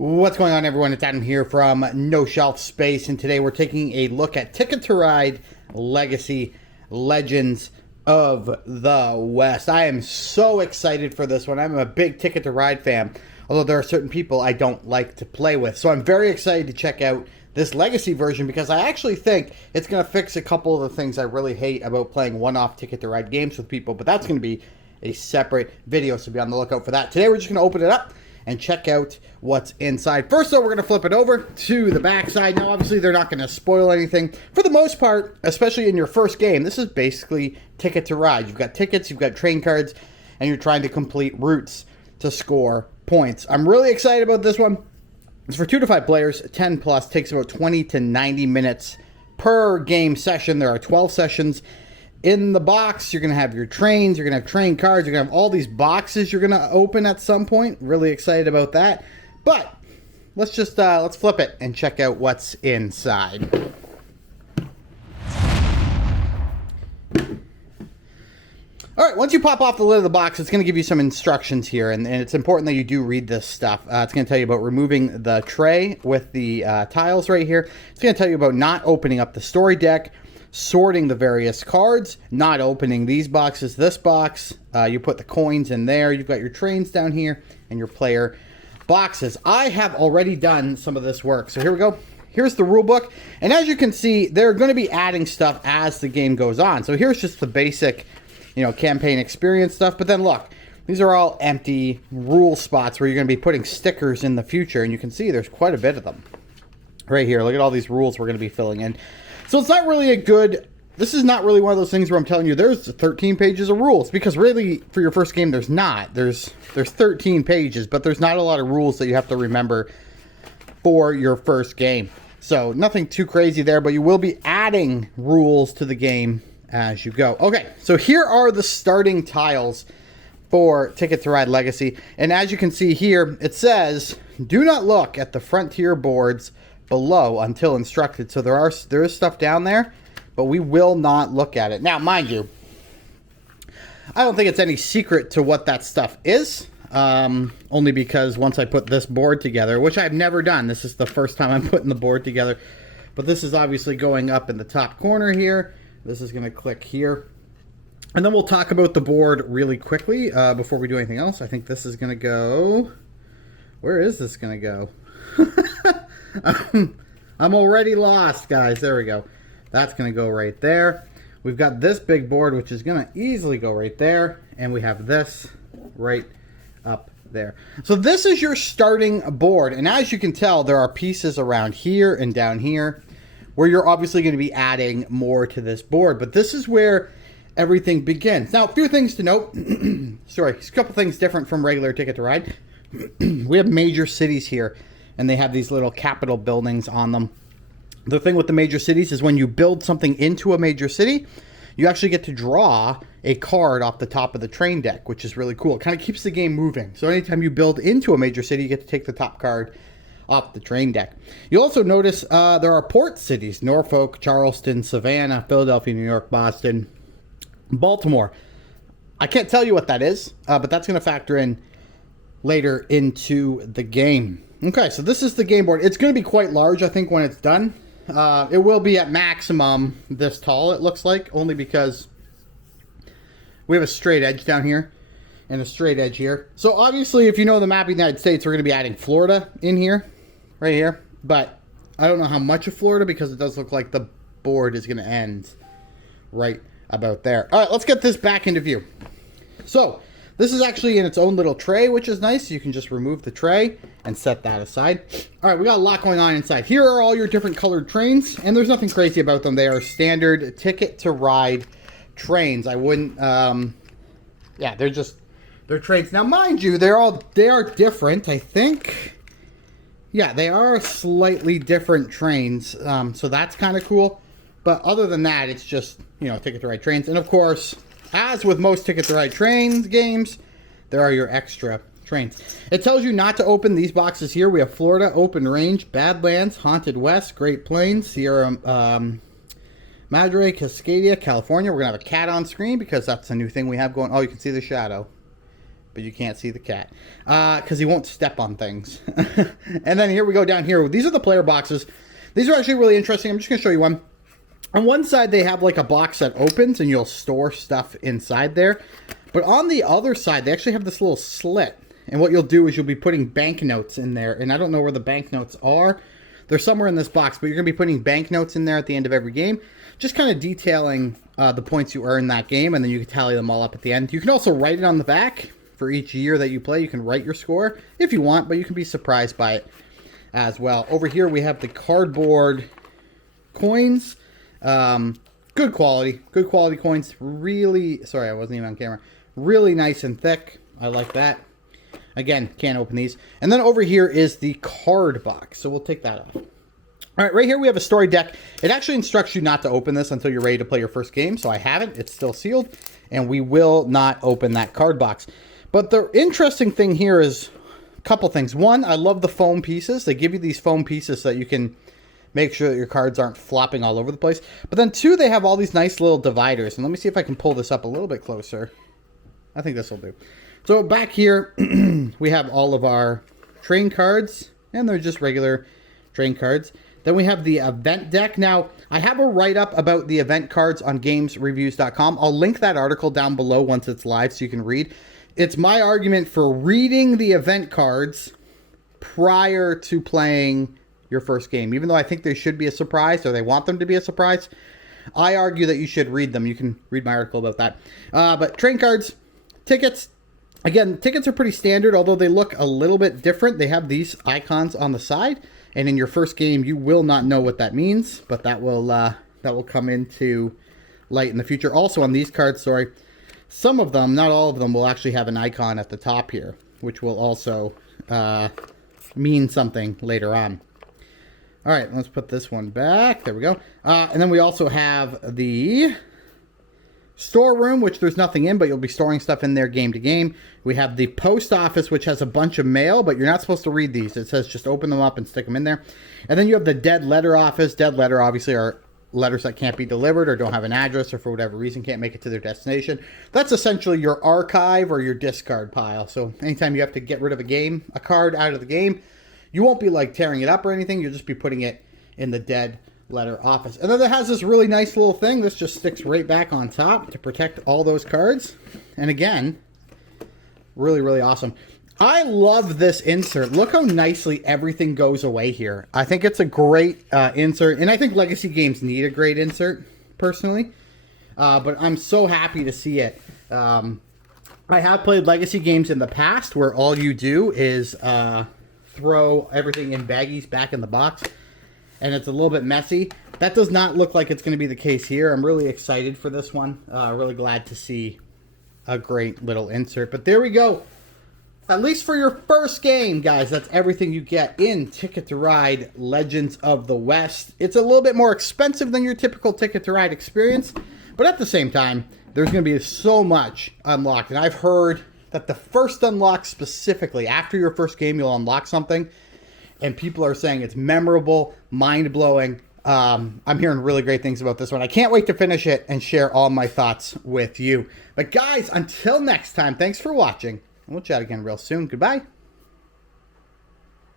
What's going on, everyone? It's Adam here from No Shelf Space, and today we're taking a look at Ticket to Ride Legacy Legends of the West. I am so excited for this one. I'm a big Ticket to Ride fan, although there are certain people I don't like to play with. So I'm very excited to check out this Legacy version because I actually think it's going to fix a couple of the things I really hate about playing one-off Ticket to Ride games with people, but that's going to be a separate video, so be on the lookout for that. Today we're just going to open it up and check out what's inside. First, though, we're going to flip it over to the back side. Now, obviously, they're not going to spoil anything. For the most part, especially in your first game, this is basically Ticket to Ride. You've got tickets, you've got train cards, and you're trying to complete routes to score points. I'm really excited about this one. It's for 2 to 5 players, 10 plus, takes about 20 to 90 minutes per game session. There are 12 sessions. In the box, you're going to have your trains, you're going to have train cards, you're going to have all these boxes you're going to open at some point. Really excited about that. But let's just let's flip it and check out what's inside. All right, once you pop off the lid of the box, it's going to give you some instructions here, and it's important that you do read this stuff. It's going to tell you about removing the tray with the tiles right here. It's going to tell you about not opening up the story deck, sorting the various cards, not opening these boxes, this box. You put the coins in there. You've got your trains down here and your player boxes. I have already done some of this work. So here we go. Here's the rule book. And as you can see, they're going to be adding stuff as the game goes on. So here's just the basic, campaign experience stuff. But then look, these are all empty rule spots where you're going to be putting stickers in the future. And you can see there's quite a bit of them right here. Look at all these rules we're going to be filling in. So it's not really this is not really one of those things where I'm telling you there's 13 pages of rules, because really for your first game there's not. There's 13 pages, but there's not a lot of rules that you have to remember for your first game. So nothing too crazy there, but you will be adding rules to the game as you go. Okay, so here are the starting tiles for Ticket to Ride Legacy. And as you can see here, it says, do not look at the frontier boards below until instructed. So there is stuff down there, but we will not look at it. Now, mind you, I don't think it's any secret to what that stuff is, only because once I put this board together, which I've never done, this is the first time I'm putting the board together, but this is obviously going up in the top corner here. This is going to click here. And then we'll talk about the board really quickly before we do anything else. I think this is going to go... Where is this going to go? I'm already lost, guys. There we go. That's going to go right there. We've got this big board, which is going to easily go right there. And we have this right up there. So this is your starting board. And as you can tell, there are pieces around here and down here where you're obviously going to be adding more to this board. But this is where everything begins. Now, a few things to note. Sorry, a couple things different from regular Ticket to Ride. We have major cities here, and they have these little capital buildings on them. The thing with the major cities is when you build something into a major city, you actually get to draw a card off the top of the train deck, which is really cool. It kind of keeps the game moving. So anytime you build into a major city, you get to take the top card off the train deck. You'll also notice there are port cities: Norfolk, Charleston, Savannah, Philadelphia, New York, Boston, Baltimore. I can't tell you what that is, but that's going to factor in later into the game. Okay, so this is the game board. It's going to be quite large, I think, when it's done. It will be at maximum this tall, it looks like, only because we have a straight edge down here and a straight edge here. So obviously, if you know the map of the United States, we're going to be adding Florida in here, right here. But I don't know how much of Florida, because it does look like the board is going to end right about there. All right, let's get this back into view. So this is actually in its own little tray, which is nice. You can just remove the tray and set that aside. All right, we got a lot going on inside. Here are all your different colored trains, and there's nothing crazy about them. They are standard Ticket to Ride trains. I wouldn't, yeah, they're trains. Now, mind you, they are different, I think. Yeah, they are slightly different trains, so that's kind of cool. But other than that, it's just, Ticket to Ride trains. And of course, as with most Ticket to Ride trains games, there are your extra trains. It tells you not to open these boxes here. We have Florida, Open Range, Badlands, Haunted West, Great Plains, Sierra Madre, Cascadia, California. We're going to have a cat on screen because that's a new thing we have going. Oh, you can see the shadow. but you can't see the cat because he won't step on things. And then here we go down here. These are the player boxes. These are actually really interesting. I'm just going to show you one. On one side, they have like a box that opens and you'll store stuff inside there. But on the other side, they actually have this little slit. And what you'll do is you'll be putting banknotes in there. And I don't know where the banknotes are. They're somewhere in this box, but you're going to be putting banknotes in there at the end of every game. Just kind of detailing the points you earn that game, and then you can tally them all up at the end. You can also write it on the back for each year that you play. You can write your score if you want, but you can be surprised by it as well. Over here, we have the cardboard coins. Good quality coins. Really, sorry, I wasn't even on camera. Really nice and thick. I like that. Again, can't open these. And then over here is the card box. So we'll take that off. All right, right here we have a story deck. It actually instructs you not to open this until you're ready to play your first game. So I haven't. It's still sealed. And we will not open that card box. But the interesting thing here is a couple things. One, I love the foam pieces. They give you these foam pieces so that you can make sure that your cards aren't flopping all over the place. But then two, they have all these nice little dividers. And let me see if I can pull this up a little bit closer. I think this will do. So back here, we have all of our train cards. And they're just regular train cards. Then we have the event deck. Now, I have a write-up about the event cards on gamesreviews.com. I'll link that article down below once it's live so you can read. It's my argument for reading the event cards prior to playing your first game. Even though I think they should be a surprise, or they want them to be a surprise, I argue that you should read them. You can read my article about that. But train cards, tickets. Again, tickets are pretty standard, although they look a little bit different. They have these icons on the side. And in your first game, you will not know what that means, but that will come into light in the future. Also, on these cards, some of them, not all of them, will actually have an icon at the top here, which will also mean something later on. All right, let's put this one back. There we go. And then we also have the storeroom, which there's nothing in, but you'll be storing stuff in there game to game. We have the post office, which has a bunch of mail, but you're not supposed to read these. It says just open them up and stick them in there. And then you have the dead letter office. Dead letter, obviously, are letters that can't be delivered or don't have an address or for whatever reason can't make it to their destination. That's essentially your archive or your discard pile. So anytime you have to get rid of a card out of the game, you won't be like tearing it up or anything. You'll just be putting it in the dead letter office. And then it has this really nice little thing. This just sticks right back on top to protect all those cards. And again, really, really awesome. I love this insert. Look how nicely everything goes away here. I think it's a great insert. And I think Legacy games need a great insert, personally. But I'm so happy to see it. I have played Legacy games in the past where all you do is throw everything in baggies back in the box. And it's a little bit messy. That does not look like it's going to be the case here. I'm really excited for this one. Really glad to see a great little insert. But there we go. At least for your first game, guys, that's everything you get in Ticket to Ride Legends of the West. It's a little bit more expensive than your typical Ticket to Ride experience. But at the same time, there's going to be so much unlocked. And I've heard that the first unlock specifically, after your first game, you'll unlock something. And people are saying it's memorable, mind-blowing. I'm hearing really great things about this one. I can't wait to finish it and share all my thoughts with you. But guys, until next time, thanks for watching. And we'll chat again real soon. Goodbye.